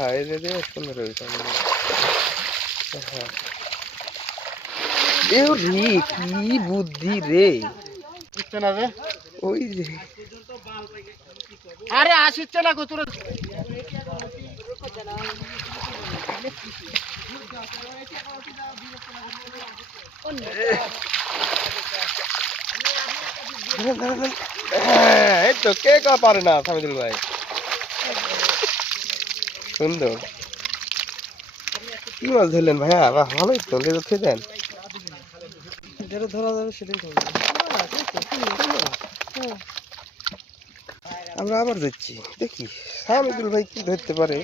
হ্যাঁ এই যে সুন্দর হয়েছে হ্যাঁ এ রে কি বুদ্ধি রে। বুঝছে না রে। ওই যে। আরে আসিচ্ছে না গো তোর এই তো কে কা পারে না সামিদুল ভাই? সুন্দর। কি মাছ ধরলেন ভাইয়া? বাহ ভালোই তো লেজর খেয়ে দেন যেটা ধরা যাবে সেটাই আমরা আবার যাচ্ছি দেখি। সামিদুল ভাই কি ধরতে পারে?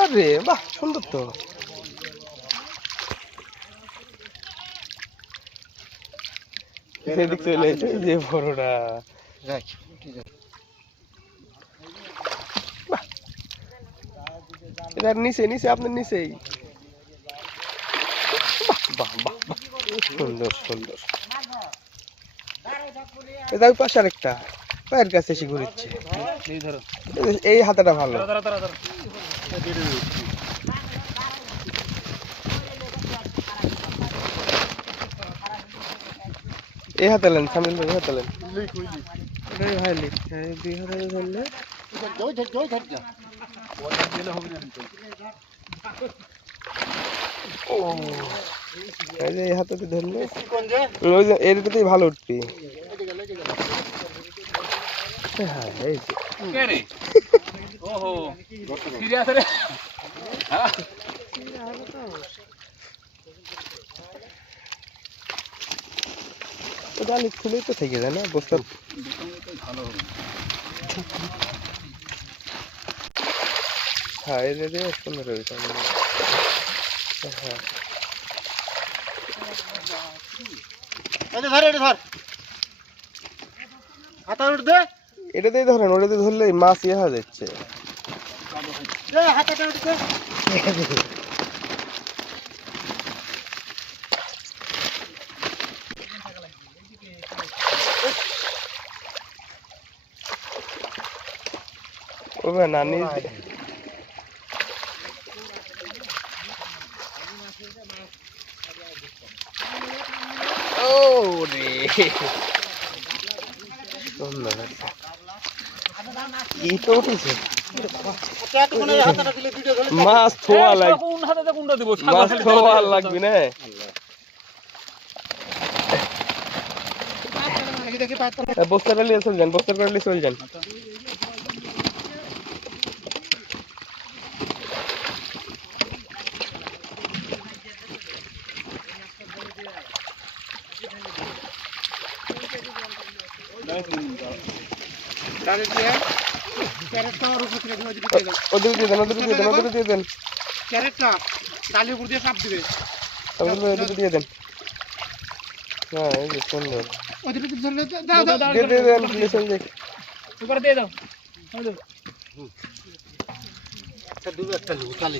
আরে বাহ সুন্দর তো। চলে এই যে বড়টা যাই এটার নিচে নিচে আপনার নিচেই। বাহ বাহ বাহ বাহ। সুন্দর সুন্দর। এটা ওই পাশে আরেকটা। পায়ের কাছে এসে ঘুরছে। এই হাতাটা ভালো। এই হাতে লেন সামনে এই হাতে লেন। এটাই ভাই লিখ হ্যাঁ দুই হাজার ধরলে। এই যে এই হাতে ধরলে? ওই যে এর ভিতরেই ভালো উঠবি। হ্যাঁ এই যে। ওহো সিরিয়াস রে। তো জানি খুলেই তো থেকে যায় না বস্তা হ্যাঁ এই যে সুন্দর হয়েছে হ্যাঁ এটাতেই ধরেন ওটাতে ধরলে মাছ ইয়ে হয়ে যাচ্ছে। এই হাতাটা উঠ দে ওবে নানি ও রে সুন্দর কি তো উঠেছে এতক্ষণে এই হাতাটা দিলে ধরে মাছ থোয়া মাছ থোয়া লাগবে না। দেখি দেখি পাঁচটা এ, বস্তাটা নিয়ে চলে যান বস্তাটা নিয়ে চলে যান তাহলে দিয়ে ক্যারেটটা ওর উপর থেকে দিয়ে দিতে গেল ওদিকে দিয়ে দেন ওদিকে দিয়ে দেন ওদিকে দিয়ে দেন। ক্যারেটটা ডালির উপর দিয়ে চাপ দিবে ওদিকে দিয়ে দেন। হ্যাঁ এই যে সুন্দর। ওদিকে ধরলে দাও দাও দিয়ে দিয়ে দেন নিয়ে চলে যাই উপরে দিয়ে দাও। একটা ডুবে একটা লুকালে